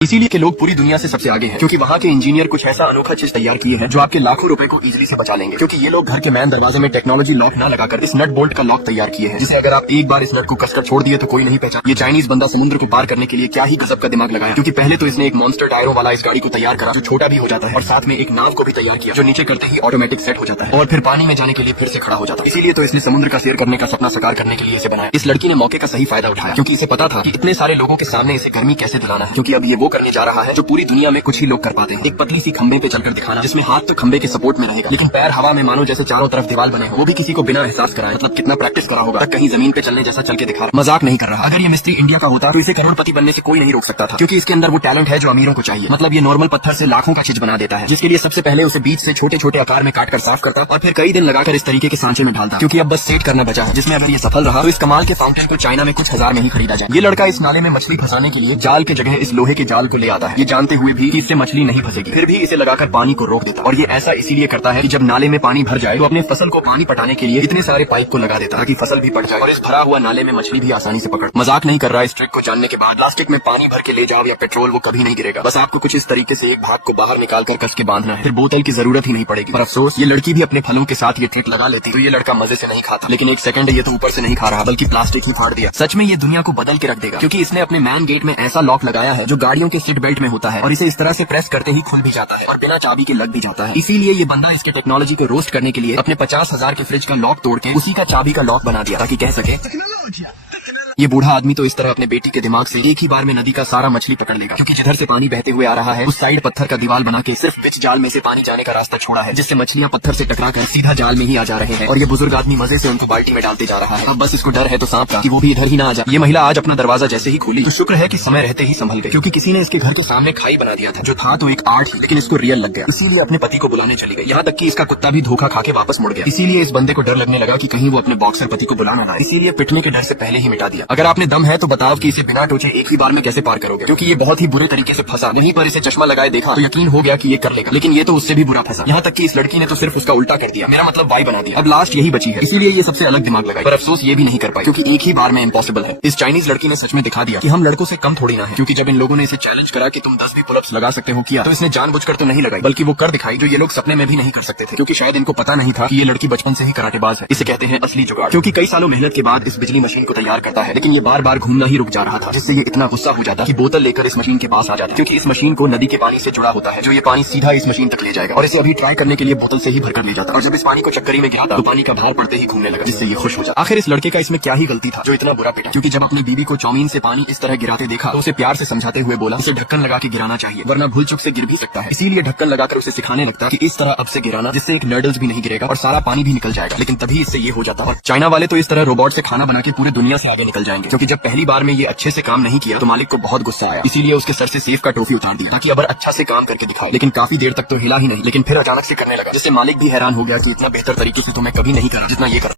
इसीलिए के लोग पूरी दुनिया से सबसे आगे हैं, क्योंकि वहाँ के इंजीनियर कुछ ऐसा अनोखा चीज तैयार किए हैं जो आपके लाखों रुपए को इजीली से बचा लेंगे। क्योंकि ये लोग घर के मैन दरवाजे में टेक्नोलॉजी लॉक ना लगाकर इस नट बोल्ट का लॉक तैयार किए हैं, जिसे अगर आप एक बार इस नट को कसकर छोड़ दिए तो कोई नहीं पहचान। ये चाइनीज बंदा समुद्र को पार करने के लिए क्या ही गजब का दिमाग लगाया, क्योंकि पहले तो इसने एक मॉन्स्टर टायरों वाला इस गाड़ी को तैयार करा जो छोटा भी हो जाता है, और साथ में एक नाव को भी तैयार किया जो नीचे करते ही ऑटोमेटिक सेट हो जाता है और फिर पानी में जाने के लिए फिर से खड़ा हो जाता है। इसीलिए तो इसने समुद्र का सैर करने का सपना साकार करने के लिए इसे बनाया। इस लड़की ने मौके का सही फायदा उठाया, क्योंकि इसे पता था कि इतने सारे लोगों के सामने इसे गर्मी कैसे दिलाना है, क्योंकि अब ये वो करने जा रहा है जो पूरी दुनिया में कुछ ही लोग कर पाते हैं। एक पतली सी खंबे पे चलकर दिखाना, जिसमें हाथ तो खंबे के सपोर्ट में रहेगा लेकिन पैर हवा में मानो जैसे चारों तरफ दीवार बने हो, वो भी किसी को बिना एहसास कराए। मतलब कितना प्रैक्टिस करा होगा, कहीं जमीन पे चलने जैसा चल के दिखा। मजाक नहीं कर रहा। अगर ये मिस्त्री इंडिया का होता तो इसे करोड़पति बनने से कोई नहीं रोक सकता था, क्योंकि इसके अंदर वो टैलेंट है जो अमीरों को चाहिए। मतलब ये नॉर्मल पत्थर से लाखों का चीज बना देता है, जिसके लिए सबसे पहले उसे बीच से छोटे छोटे आकार में काट कर साफ करता और फिर कई दिन लगाकर इस तरीके के सांचे में डालता, क्योंकि अब बस सेट करना बचा है, जिसमें अगर ये सफल रहा तो इस कमाल के फाउंटेन को चाइना में कुछ हजार में ही खरीदा जाए। ये लड़का इस नाले में मछली फंसाने के लिए जाल के जगह इस लोहे के जाल को ले आता है, ये जानते हुए भी कि इससे मछली नहीं फंसेगी, फिर भी इसे लगाकर पानी को रोक देता। और ये ऐसा इसीलिए करता है कि जब नाले में पानी भर जाए तो अपने फसल को पानी पटाने के लिए इतने सारे पाइप को लगा देता ताकि फसल भी पट जाए और इस भरा हुआ नाले में मछली भी आसानी से पकड़। मजाक नहीं कर रहा। इस ट्रिक को जानने के बाद प्लास्टिक में पानी भर के ले जाओ या पेट्रोल, वो कभी नहीं गिरेगा। बस आपको कुछ इस तरीके से एक भाग को बाहर निकाल कर कस के बांधना है, फिर बोतल की जरूरत ही नहीं पड़ेगी। पर अफसोस ये लड़की भी अपने फलों के साथ ये ट्रिक लगा लेती तो ये लड़का मजे से नहीं खाता। लेकिन एक सेकंड, ये तो ऊपर से नहीं खा रहा बल्कि प्लास्टिक ही फाड़ दिया। सच में ये दुनिया को बदल के रख देगा, क्योंकि इसने अपने मैन गेट में ऐसा लॉक लगाया है जो गाड़ियों के सीट बेल्ट में होता है और इसे इस तरह से प्रेस करते ही खुल भी जाता है और बिना चाबी के लग भी जाता है। इसीलिए ये बंदा इसके टेक्नोलॉजी को रोस्ट करने के लिए अपने 50,000 के फ्रिज का लॉक तोड़ के उसी का चाबी का लॉक बना दिया ताकि कह सके। ये बूढ़ा आदमी तो इस तरह अपने बेटी के दिमाग से एक ही बार में नदी का सारा मछली पकड़ लेगा, क्योंकि जिधर से पानी बहते हुए आ रहा है उस साइड पत्थर का दीवार बना के सिर्फ बीच जाल में से पानी जाने का रास्ता छोड़ा है, जिससे मछलियां पत्थर से टकरा कर सीधा जाल में ही आ जा रहे हैं। और ये बुजुर्ग आदमी मजे से उनको बाल्टी में डालते जा रहा है। अब बस इसको डर है तो सांप का कि वो भी इधर ही ना आ जाए। ये महिला आज अपना दरवाजा जैसे ही खोली तो शुक्र है कि समय रहते ही संभल गई, क्योंकि किसी ने इसके घर के सामने खाई बना दिया था, जो था तो एक आर्ट ही लेकिन इसको रियल लग गया। इसीलिए अपने पति को बुलाने चली गई, यहाँ तक कि इसका कुत्ता भी धोखा खा के वापस मुड़ गया। इसीलिए इस बंदे को डर लगने लगा कि कहीं वो अपने बॉक्सर पति को बुलाना ना, इसीलिए पिटने के डर से पहले ही मिटा दिया। अगर आपने दम है तो बताओ कि इसे बिना टोचे एक ही बार में कैसे पार करोगे, क्योंकि ये बहुत ही बुरे तरीके से फंसा। वहीं पर इसे चश्मा लगाए देखा तो यकीन हो गया कि ये कर लेगा, लेकिन ये तो उससे भी बुरा फंसा। यहाँ तक कि इस लड़की ने तो सिर्फ उसका उल्टा कर दिया, मेरा मतलब वाई बना दिया। अब लास्ट यही बची है, इसीलिए ये सबसे अलग दिमाग लगाई, पर अफसोस ये भी नहीं कर पाई, क्योंकि एक ही बार में इम्पॉसिबल है। इस चाइनीज लड़की ने सच में दिखा दिया कि हम लड़कों से कम थोड़ी ना है, क्योंकि जब इन लोगों ने इसे चैलेंज करा कि तुम 10 भी पुलअप्स लगा सकते हो किया, तो इसने जानबूझकर तो नहीं लगाई, बल्कि वो कर दिखाई जो ये लोग सपने में भी नहीं कर सकते थे, क्योंकि शायद इनको पता नहीं था कि ये लड़की बचपन से ही कराटेबाज है। इसे कहते हैं असली जुगाड़, क्योंकि कई सालों मेहनत के बाद इस बिजली मशीन को तैयार करता है, लेकिन ये बार बार घूमना ही रुक जा रहा था, जिससे ये इतना गुस्सा हो जाता कि बोतल लेकर इस मशीन के पास आ जाता, क्योंकि इस मशीन को नदी के पानी से जुड़ा होता है, जो ये पानी सीधा इस मशीन तक ले जाएगा। और इसे अभी ट्राई करने के लिए बोतल से ही भरकर ले जाता, और जब इस पानी को चक्करी में गिराता तो पानी का भार पड़ते ही घूमने लगा, जिससे ये खुश हो जाता। आखिर इस लड़के का इसमें क्या ही गलती था जो इतना बुरा पिटा, क्योंकि जब अपनी बीवी को चौमीन से पानी इस तरह गिराते देखा तो उसे प्यार से समझाते हुए बोला इसे ढक्कन लगा के गिराना चाहिए, वरना भूल चुक से गिर भी सकता है। इसीलिए ढक्कन लगाकर उसे सिखाने लगता कि इस तरह अब से गिराना, जिससे एक नर्डल्स भी नहीं गिरेगा और सारा पानी भी निकल जाएगा। लेकिन तभी इससे ये हो जाता। और चाइना वाले तो इस तरह रोबोट से खाना बना के पूरे दुनिया से आगे निकल जाएंगे, क्योंकि जब पहली बार में ये अच्छे से काम नहीं किया तो मालिक को बहुत गुस्सा आया, इसीलिए उसके सर से सेफ का टोपी उतार दिया ताकि अब अच्छा से काम करके दिखाए। लेकिन काफी देर तक तो हिला ही नहीं, लेकिन फिर अचानक से करने लगा, जिससे मालिक भी हैरान हो गया कि इतना बेहतर तरीके से तो मैं कभी नहीं करा जितना ये कर